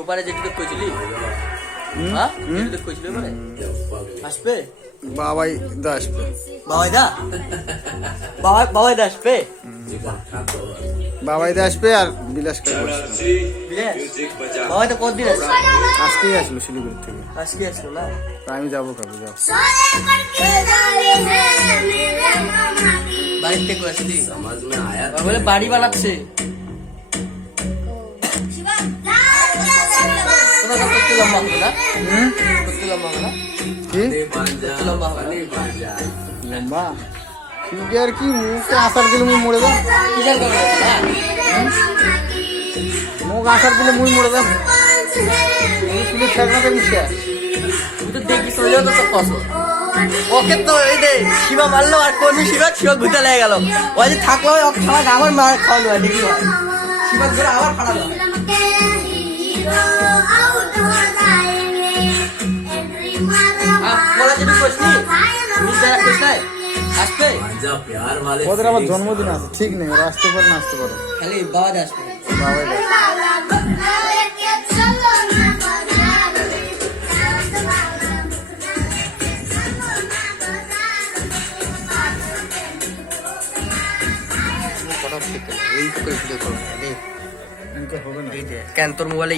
ওপারে যেটুকু কইছিলি হ্যাঁ যেটুকু কইছিলি ওপারে আসবে বাবাই দা আসবে। বাবাই দা বাবাই দা আসবে বাবাই দা আসবে আর বিলাস কাকু আসবে। বাবাই তো কতদিন আসবে আজকেই আসলো শিলিগুড়ি থেকে। আজকে আসলো না তা আমি যাবো কবে যাবো। বাড়ির থেকে আসলি বলে বাড়ি বানাচ্ছে কত লম্বা হবে না কত লম্বা হবে না কি কত লম্বা হবে না লম্বা ঠিক আর কি মুখে আসার দিলে মুই মরে যাম। কি জান করবে না মুখ আসার দিলে মুই মরে যাম। তুই থাকনা দেখিস তুই তো দেখিস হয়ে তো কষ্ট ওকে তো এই দে শিবা মারলো আর কর্মী শিবা ঘুরতে লেগে গেল ওই যে থাকলো ওকে খাওয়া আমার মার খাওয়ানো হয় দেখি হয় শিবা ধরে আবার ফাটালো বলা যেটুকু কইসনি নিজেরা কইস নাই আসবে ওদের আবার জন্মদিন আছে ঠিক নেই ওরা আসতে পারে না আসতে পারে। খালি বাবা আসবে বাবাই দা কেন তোর মোবাইলে